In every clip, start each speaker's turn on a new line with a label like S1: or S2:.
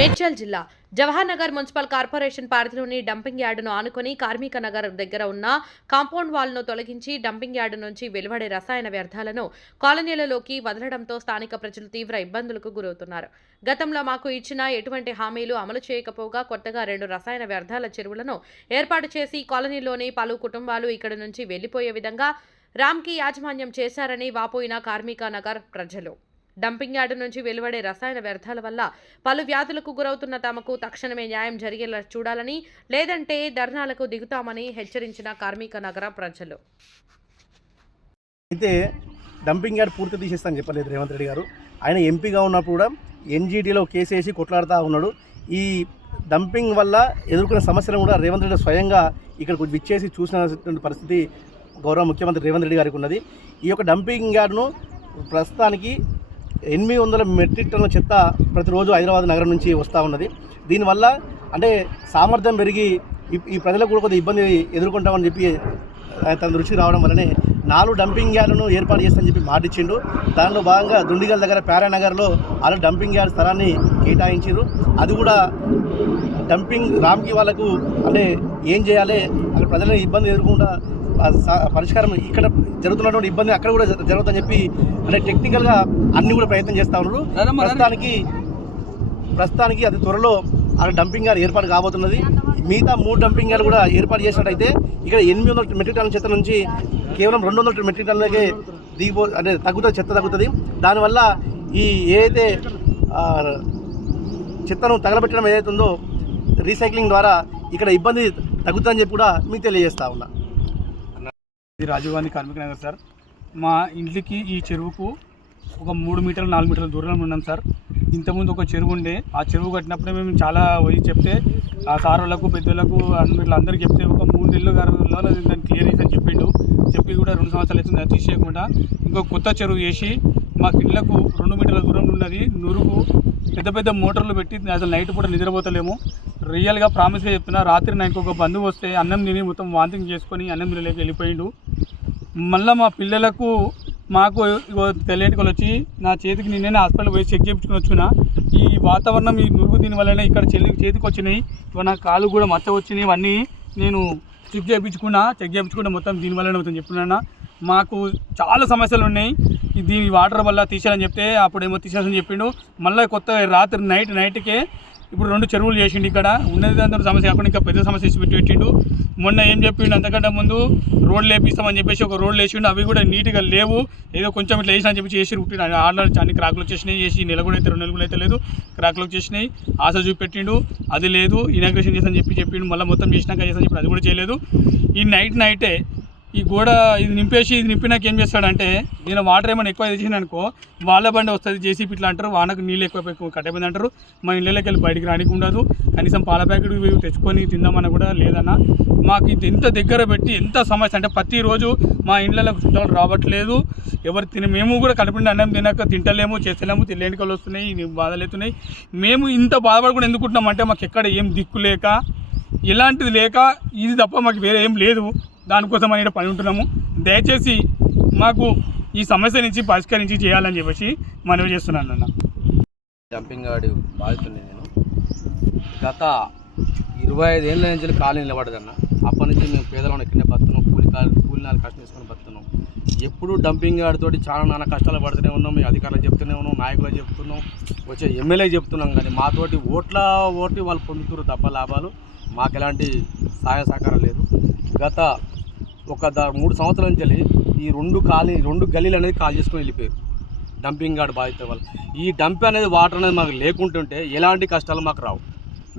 S1: మేడ్చల్ జిల్లా Jawahar Nagar municipal corporation పరిధిలోని dumping యార్డును ఆనుకొని కార్మిక నగర్ దగ్గర ఉన్న కాంపౌండ్ వాల్ను తొలగించి డంపింగ్ యార్డు నుంచి వెలువడే రసాయన వ్యర్థాలను కాలనీలలోకి వదలడంతో స్థానిక ప్రజలు తీవ్ర ఇబ్బందులకు గురవుతున్నారు. గతంలో మాకు ఇచ్చిన ఎటువంటి హామీలు అమలు చేయకపోగా కొత్తగా రెండు రసాయన వ్యర్థాల చెరువులను ఏర్పాటు చేసి కాలనీలోని పలు కుటుంబాలు ఇక్కడి నుంచి వెళ్ళిపోయే విధంగా రామ్కి యాజమాన్యం చేశారని వాపోయిన కార్మిక నగర్ ప్రజలు. డంపింగ్ యార్డు నుంచి వెలువడే రసాయన వ్యర్థాల వల్ల పలు వ్యాధులకు గురవుతున్న తమకు తక్షణమే న్యాయం జరిగేలా చూడాలని లేదంటే ధర్నాలకు దిగుతామని హెచ్చరించిన కార్మిక నగర ప్రజలు.
S2: అయితే డంపింగ్ యార్డ్ పూర్తి తీసేస్తాను చెప్పలేదు రేవంత్ రెడ్డి గారు. ఆయన ఎంపీగా ఉన్నప్పుడు కూడా ఎన్జీటీలో కేసు వేసి కొట్లాడుతూ ఉన్నాడు. ఈ డంపింగ్ వల్ల ఎదుర్కొన్న సమస్యలను కూడా రేవంత్ రెడ్డి స్వయంగా ఇక్కడికి విచ్చేసి చూసిన పరిస్థితి గౌరవ ముఖ్యమంత్రి రేవంత్ రెడ్డి గారికి ఉన్నది. ఈ యొక్క డంపింగ్ యార్డ్ను ప్రస్తుతానికి ఎనిమిది వందల మెట్రిక్ టన్నుల చెత్త ప్రతిరోజు హైదరాబాద్ నగరం నుంచి వస్తూ ఉన్నది. దీనివల్ల అంటే సామర్థ్యం పెరిగి ఈ- ఈ ప్రజలకు కూడా కొద్దిగా ఇబ్బంది ఎదుర్కొంటామని చెప్పి తన దృష్టికి రావడం వల్లనే నాలుగు డంపింగ్ యార్డులను ఏర్పాటు చేస్తానని చెప్పి మాటిచ్చిండు. దానిలో భాగంగా దుండిగల్ దగ్గర ప్యారానగర్లో అలా డంపింగ్ యార్డ్ స్థలాన్ని కేటాయించారు అది కూడా డంపింగ్ రామ్కి వాళ్ళకు అంటే ఏం చేయాలి అక్కడ ప్రజలను ఇబ్బంది ఎదుర్కొంటా స- పరిష్కారం ఇక్కడ జరుగుతున్నటువంటి ఇబ్బంది అక్కడ కూడా జరుగుతుందని చెప్పి అంటే టెక్నికల్గా అన్ని కూడా ప్రయత్నం చేస్తూ ఉన్నారు. ప్రస్తుతానికి ప్రస్తుతానికి అది త్వరలో అక్కడ డంపింగ్ యార్డ్ ఏర్పాటు కాబోతున్నది. మిగతా మూడు డంపింగ్ యార్డ్ కూడా ఏర్పాటు చేసినట్టయితే ఇక్కడ ఎనిమిది వందల మెట్రిక్ టన్నుల చెత్త నుంచి కేవలం రెండు వందల మెట్రిక్ టన్నులకే దిగిపో అంటే తగ్గుతుంది చెత్త తగ్గుతుంది. దానివల్ల ఈ ఏదైతే చెత్తను తగలబెట్టడం ఏదైతే ఉందో రీసైక్లింగ్ ద్వారా ఇక్కడ ఇబ్బంది తగ్గుతుందని చెప్పి కూడా మీకు తెలియజేస్తా ఉన్నా.
S3: ఇది రాజీవ్ గాంధీ కార్మిక నగర్ సార్. మా ఇంటికి ఈ చెరువుకు ఒక మూడు మీటర్లు నాలుగు మీటర్ల దూరంలో ఉన్నాం సార్. ఇంతకుముందు ఒక చెరువు ఉండే. ఆ చెరువు కట్టినప్పుడే మేము చాలా పోయి చెప్తే ఆ సార్ వాళ్ళకు పెద్దలకు అందరిలో అందరికీ చెప్తే ఒక మూడు నెలలు గారు దాన్ని క్లియర్ చేసి అని చెప్పిండు. చెప్పి కూడా రెండు సంవత్సరాలు అవుతుంది అది తీసేయకుండా. ఇంకో కొత్త చెరువు చేసి మాకు ఇళ్ళకు రెండు మీటర్ల దూరంలో ఉన్నది. నురుగు పెద్ద పెద్ద మోటార్లు పెట్టి అసలు నైట్ పూట నిద్రపోతలేము. రియల్గా ప్రామిస్గా చెప్తున్నా రాత్రి నాకు ఒక బంధువు వస్తే అన్నం తిని మొత్తం వాంతింగ్ చేసుకొని అన్నం తినలేక వెళ్ళిపోయిండు. మళ్ళీ మా పిల్లలకు మాకు ఇగో వచ్చి నా చేతికి నిన్ననే హాస్పిటల్ పోయి చెక్ చేయించుకుని వచ్చిన. ఈ వాతావరణం ఈ నురుగు దీని వల్లనే ఇక్కడ చెల్లి చేతికి వచ్చినాయి. నా కాలు కూడా మచ్చ వచ్చినాయి ఇవన్నీ నేను చెక్ చేయించుకున్నా చెక్ చేయించుకుంటే మొత్తం దీని వల్లనే అవుతుంది చెప్తున్నా మాకు చాలా సమస్యలు ఉన్నాయి. దీని వాటర్ వల్ల తీసేయాలని చెప్తే అప్పుడేమో తీసేసని చెప్పిండు. మళ్ళీ కొత్త రాత్రి నైట్ నైట్కే ఇప్పుడు రెండు చెరువులు చేసిండు ఇక్కడ. ఉన్నది అందరూ సమస్య కాకుండా ఇంకా పెద్ద సమస్య పెట్టిండు. మొన్న ఏం చెప్పిండు? అంతకంటే ముందు రోడ్లు వేపిస్తామని చెప్పేసి ఒక రోడ్లు వేసిండు. అవి కూడా నీట్గా లేవు. ఏదో కొంచెం ఇట్లా వేసినా అని చెప్పి చేసి పుట్టిన ఆర్డర్ అన్ని క్రాకులు వచ్చేసినాయి చేసి నెల కూడా అయితే రెండు నెలలు అయితే లేదు. క్రాకులు వచ్చేసినాయి ఆశ చూపెట్టిండు. అది లేదు. ఇనాగ్రేషన్ చేసని చెప్పి చెప్పిండు. మళ్ళీ మొత్తం చేసినాక చేసని చెప్పి అది కూడా చేయలేదు. ఈ నైట్ నైటే ఈ గోడ ఇది నింపేసి ఇది నింపినాక ఏం చేస్తాడంటే దీని వాటర్ ఏమైనా ఎక్కువ తెచ్చింది అనుకో వాళ్ళ బండి వస్తుంది జేసీపీ ఇట్లా అంటారు వానకు నీళ్ళు ఎక్కువ ఎక్కువ అంటారు. మా ఇళ్ళకి వెళ్ళి బయటికి రానికి ఉండదు. కనీసం పాల ప్యాకెట్ తెచ్చుకొని తిందామని కూడా లేదన్న. మాకు ఇది ఎంత దగ్గర పెట్టి ఎంత సమస్య అంటే ప్రతిరోజు మా ఇళ్ళలో చుట్టాలు రావట్లేదు. ఎవరు తిన మేము కూడా కడుపుండి అన్నం తినక తింటలేము చేస్తలేము తిల్లేనికలు వస్తున్నాయి బాధలేతున్నాయి బాధలు అవుతున్నాయి. మేము ఇంత బాధపడకుండా ఎందుకుంటున్నాం అంటే మాకు ఎక్కడ ఏం దిక్కు లేక ఇలాంటిది లేక ఇది తప్ప మాకు వేరే ఏం లేదు. దానికోసం అని పని ఉంటున్నాము. దయచేసి మాకు ఈ సమస్య నుంచి పరిష్కరించి చేయాలని చెప్పేసి మనవి చేస్తున్నాను అన్న
S4: జంపింగ్ ఆడి బాధితుడిని నేను. గత ఇరవై ఐదు ఏళ్ళ నుంచి కాలనీ నిలబడదన్న అప్పటి నుంచి మేము పేదలను ఎక్కడనే బతున్నాం కూలి కాలు కూలి నాలుగు కష్టం చేసుకొని బతున్నాం ఎప్పుడు డంపింగ్ ఆడితోటి చాలా నాన్న కష్టాలు పడుతూనే ఉన్నాం మీ అధికారులు చెప్తూనే ఉన్నాం నాయకులు చెప్తున్నాం వచ్చే ఎమ్మెల్యే చెప్తున్నాం కానీ మాతోటి ఓట్ల ఓటి వాళ్ళు పొందుతున్నారు తప్ప లాభాలు మాకు ఎలాంటి సహాయ సహకారం లేదు. గత ఒక ద మూడు సంవత్సరాల నుంచి ఈ రెండు ఖాళీ రెండు గల్లీలు అనేది కాల్ చేసుకొని వెళ్ళిపోయారు. డంపింగ్ గార్డ్ బాధిత వాళ్ళు ఈ డంప్ అనేది వాటర్ అనేది మాకు లేకుంటుంటే ఎలాంటి కష్టాలు మాకు రావు.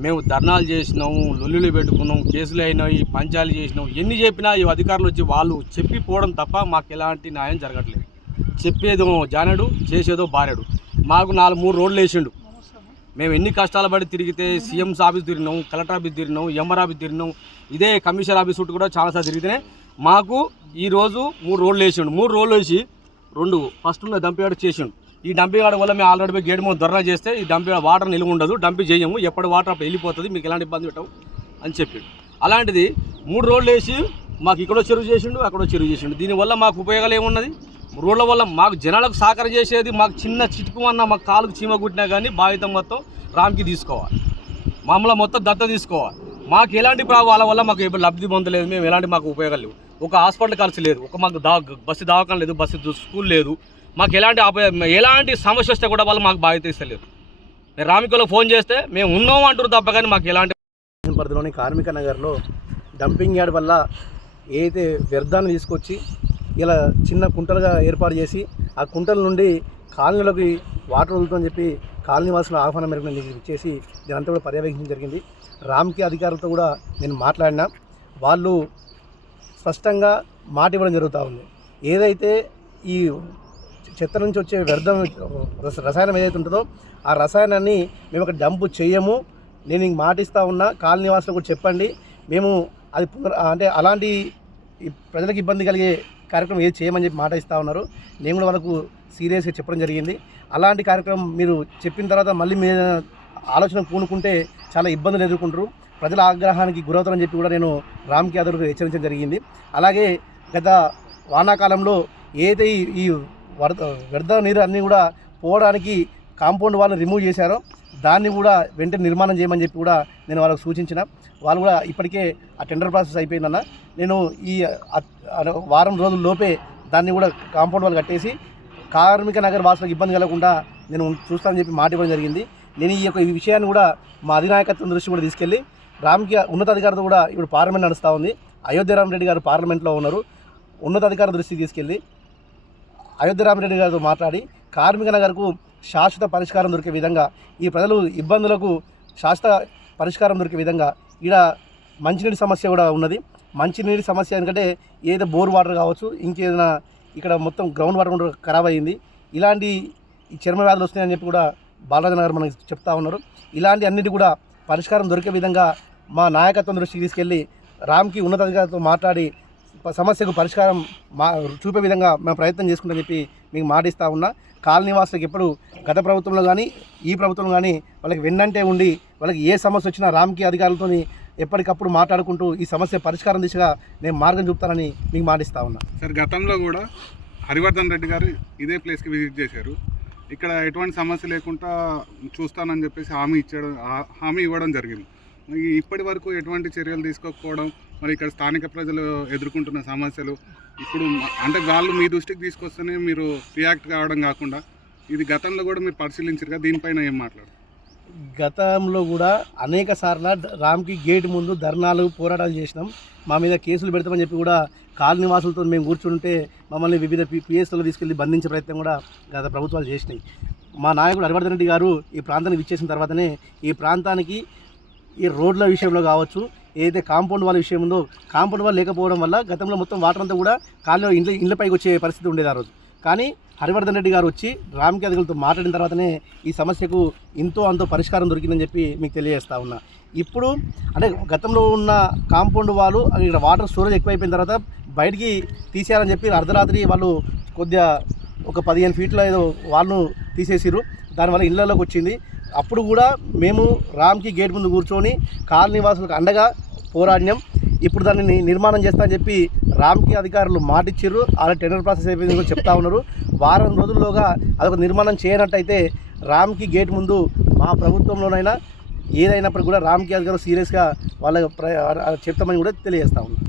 S4: మేము ధర్నాలు చేసినాము లొల్లులు పెట్టుకున్నాం కేసులు అయినాయి పంచాలు చేసినాం ఎన్ని చెప్పినా ఈ అధికారులు వచ్చి వాళ్ళు చెప్పిపోవడం తప్ప మాకు ఎలాంటి న్యాయం జరగట్లేదు. చెప్పేదో జానడు చేసేదో బారెడు. మాకు నాలుగు మూడు రోడ్లు వేసిండు. మేము ఎన్ని కష్టాలు పడి తిరిగితే సీఎంస్ ఆఫీస్ తిరిగినాం కలెక్టర్ ఆఫీస్ తిరిగినాం ఎంఆర్ ఆఫీస్ తిరిగినాం ఇదే కమిషనర్ ఆఫీస్ చుట్టూ కూడా చాలాసార్లు తిరిగితేనే మాకు ఈరోజు మూడు రోడ్లు వేసిండు. మూడు రోడ్లు వేసి రెండు ఫస్ట్ ఉన్న డంపింగ్ చేసిండు. ఈ డంపింగ్ వల్ల మేము ఆల్రెడీ పోయి గేట్ ముందు ధర్నా చేస్తే ఈ డంపింగ్ వాటర్ నిలువ ఉండదు డంపింగ్ చేయము ఎప్పటి వాటర్ అప్పుడు వెళ్ళిపోతుంది మీకు ఎలాంటి ఇబ్బంది పెట్టవు అని చెప్పిండు. అలాంటిది మూడు రోడ్లు వేసి మాకు ఇక్కడో చెరువు చేసిండు అక్కడో చెరువు చేసిండు. దీనివల్ల మాకు ఉపయోగాలు ఏమున్నది? రోడ్ల వల్ల మాకు జనాలకు సహకారం చేసేది మాకు చిన్న చిటుకు అన్న మాకు కాలుకు చీమ కుట్టినా కానీ బాధితం మొత్తం రామ్కి తీసుకోవాలి. మమ్మల్ని మొత్తం దత్త తీసుకోవాలి. మాకు ఎలాంటి ప్రా- వాళ్ళ వల్ల మాకు ఎప్పుడు లబ్ధి పొందలేదు మేము ఎలాంటి మాకు ఉపయోగాలు లేవు. ఒక హాస్పిటల్ ఖర్చు లేదు ఒక మాకు దా బస్సు దవాఖాన లేదు బస్సు స్కూల్ లేదు. మాకు ఎలాంటి ఆప- ఎలాంటి సమస్య వస్తే కూడా వాళ్ళు మాకు బాధ్యత ఇస్తలేరు. నేను రామికలో ఫోన్ చేస్తే మేము ఉన్నాం అంటారు తప్ప కానీ మాకు ఎలాంటి
S2: పరిధిలోని కార్మిక నగర్లో డంపింగ్ యార్డ్ వల్ల ఏదైతే వ్యర్థాన్ని తీసుకొచ్చి ఇలా చిన్న కుంటలుగా ఏర్పాటు చేసి ఆ కుంటల నుండి కాలనీలోకి వాటర్ వదులుతుందని చెప్పి కాలనీ వాసుల ఆహ్వానం మేరకు నేను ఇచ్చేసి దీనంతా కూడా పర్యవేక్షించడం జరిగింది. రామ్కి అధికారులతో కూడా నేను మాట్లాడినా. వాళ్ళు స్పష్టంగా మాట ఇవ్వడం జరుగుతూ ఉంది. ఏదైతే ఈ చెత్త నుంచి వచ్చే వ్యర్థం రసాయనం ఏదైతే ఉంటుందో ఆ రసాయనాన్ని మేము ఒక డంపు చేయము. నేను ఇంక మాటిస్తూ ఉన్నా కాలనీ నివాసులు కూడా చెప్పండి. మేము అది అంటే అలాంటి ప్రజలకు ఇబ్బంది కలిగే కార్యక్రమం ఏది చేయమని చెప్పి మాట ఇస్తూ ఉన్నారు. నేను కూడా వాళ్ళకు సీరియస్గా చెప్పడం జరిగింది. అలాంటి కార్యక్రమం మీరు చెప్పిన తర్వాత మళ్ళీ మీ ఆలోచన పూనుకుంటే చాలా ఇబ్బందులు ఎదుర్కొంటారు. ప్రజల ఆగ్రహానికి గురవుతారని చెప్పి కూడా నేను రామ్కి యాదవ్కు హెచ్చరించడం జరిగింది. అలాగే గత వానాకాలంలో ఏదైతే ఈ వరద వ్యర్థ నీరు అన్నీ కూడా పోవడానికి కాంపౌండ్ వాళ్ళని రిమూవ్ చేశారు. దాన్ని కూడా వెంటనే నిర్మాణం చేయమని చెప్పి కూడా నేను వాళ్ళకు సూచించిన. వాళ్ళు కూడా ఇప్పటికే ఆ టెండర్ ప్రాసెస్ అయిపోయిందన్న. నేను ఈ వారం రోజుల లోపే దాన్ని కూడా కాంపౌండ్ వాళ్ళు కట్టేసి కార్మిక నగర వాసులకు ఇబ్బంది కలగకుండా నేను చూస్తానని చెప్పి మాట ఇవ్వడం జరిగింది. నేను ఈ యొక్క ఈ విషయాన్ని కూడా మా అధినాయకత్వం దృష్టి కూడా తీసుకెళ్ళి రామ్కి ఉన్నతాధికారితో కూడా ఇప్పుడు పార్లమెంట్ నడుస్తూ ఉంది. అయోధ్య రామరెడ్డి గారు పార్లమెంట్లో ఉన్నారు. ఉన్నతాధికారి దృష్టికి తీసుకెళ్ళి అయోధ్యరామరెడ్డి గారితో మాట్లాడి కార్మిక నగర్కు శాశ్వత పరిష్కారం దొరికే విధంగా ఈ ప్రజలు ఇబ్బందులకు శాశ్వత పరిష్కారం దొరికే విధంగా ఈడ మంచినీటి సమస్య కూడా ఉన్నది. మంచినీటి సమస్య ఎందుకంటే ఏదో బోర్ వాటర్ కావచ్చు ఇంకేదైనా ఇక్కడ మొత్తం గ్రౌండ్ వాటర్ కూడా ఖరాబ్ అయ్యింది ఇలాంటి ఈ చర్మ వ్యాధులు వస్తున్నాయని చెప్పి కూడా బాలరాజు గారు మనకి చెప్తా ఉన్నారు. ఇలాంటి అన్నిటి కూడా పరిష్కారం దొరికే విధంగా మా నాయకత్వం దృష్టికి తీసుకెళ్ళి రామ్కి ఉన్నతాధికారితో మాట్లాడి సమస్యకు పరిష్కారం మా చూపే విధంగా మేము ప్రయత్నం చేసుకుంటామని చెప్పి మీకు మాటిస్తా ఉన్నా. కాలనీ వాసులకు ఎప్పుడు గత ప్రభుత్వంలో కానీ ఈ ప్రభుత్వంలో కానీ వాళ్ళకి వెన్నంటే ఉండి వాళ్ళకి ఏ సమస్య వచ్చినా రామ్కి అధికారులతో ఎప్పటికప్పుడు మాట్లాడుకుంటూ ఈ సమస్య పరిష్కారం దిశగా నేను మార్గం చూపుతానని మీకు మాటిస్తా ఉన్నా.
S5: సార్ గతంలో కూడా హరివర్ధన్ రెడ్డి గారు ఇదే ప్లేస్కి విజిట్ చేశారు. ఇక్కడ ఎటువంటి సమస్య లేకుండా చూస్తానని చెప్పేసి హామీ ఇచ్చాడు హామీ ఇవ్వడం జరిగింది. ఇప్పటి వరకు ఎటువంటి చర్యలు తీసుకోకపోవడం మరి ఇక్కడ స్థానిక ప్రజలు ఎదుర్కొంటున్న సమస్యలు ఇప్పుడు అంటే వాళ్ళు మీ దృష్టికి తీసుకొస్తేనే మీరు రియాక్ట్ కావడం కాకుండా ఇది గతంలో కూడా మీరు పరిశీలించారు కదా దీనిపైన ఏం మాట్లాడు
S2: గతంలో కూడా అనేక సార్లు రామ్కి గేట్ ముందు ధర్నాలు పోరాటాలు చేసినాం. మా మీద కేసులు పెడతామని చెప్పి కూడా కాలనీ వాసులతో మేము కూర్చుంటే మమ్మల్ని వివిధ పిఎస్లో తీసుకెళ్ళి బంధించే ప్రయత్నం కూడా గత ప్రభుత్వాలు చేసినాయి. మా నాయకుడు హరివర్ధన్ రెడ్డి గారు ఈ ప్రాంతానికి విచ్చేసిన తర్వాతనే ఈ ప్రాంతానికి ఈ రోడ్ల విషయంలో కావచ్చు ఏదైతే కాంపౌండ్ వాళ్ళ విషయం ఉందో కాంపౌండ్ వాళ్ళు లేకపోవడం వల్ల గతంలో మొత్తం వాటర్ అంతా కూడా కాళ్ళు ఇండ్ల ఇండ్లపైకి వచ్చే పరిస్థితి ఉండేది ఆ రోజు. కానీ హరివర్ధన్ రెడ్డి గారు వచ్చి రామ్కి అధికారులతో మాట్లాడిన తర్వాతనే ఈ సమస్యకు ఇంతో అంతో పరిష్కారం దొరికిందని చెప్పి మీకు తెలియజేస్తా ఉన్నా. ఇప్పుడు అంటే గతంలో ఉన్న కాంపౌండ్ వాళ్ళు ఇక్కడ వాటర్ స్టోరేజ్ ఎక్కువైపోయిన తర్వాత బయటికి తీసేయాలని చెప్పి అర్ధరాత్రి వాళ్ళు కొద్దిగా ఒక పదిహేను ఫీట్ల ఏదో వాళ్ళను తీసేసిరు దానివల్ల ఇళ్ళలోకి వచ్చింది. అప్పుడు కూడా మేము రామ్కి గేట్ ముందు కూర్చొని కాలనీ నివాసులకు అండగా పోరాడినాం. ఇప్పుడు దానిని నిర్మాణం చేస్తా అని చెప్పి రామ్కి అధికారులు మాటిచ్చిర్రు అలా టెండర్ ప్రాసెస్ అయిపోయింది కూడా చెప్తా ఉన్నారు. వారం రోజుల్లోగా అదొక నిర్మాణం చేయనట్టయితే రామ్కి గేట్ ముందు మా ప్రభుత్వంలోనైనా ఏదైనప్పుడు కూడా రామ్కి అధికారులు సీరియస్గా వాళ్ళ ప్ర చెప్తామని కూడా తెలియజేస్తా ఉన్నాం.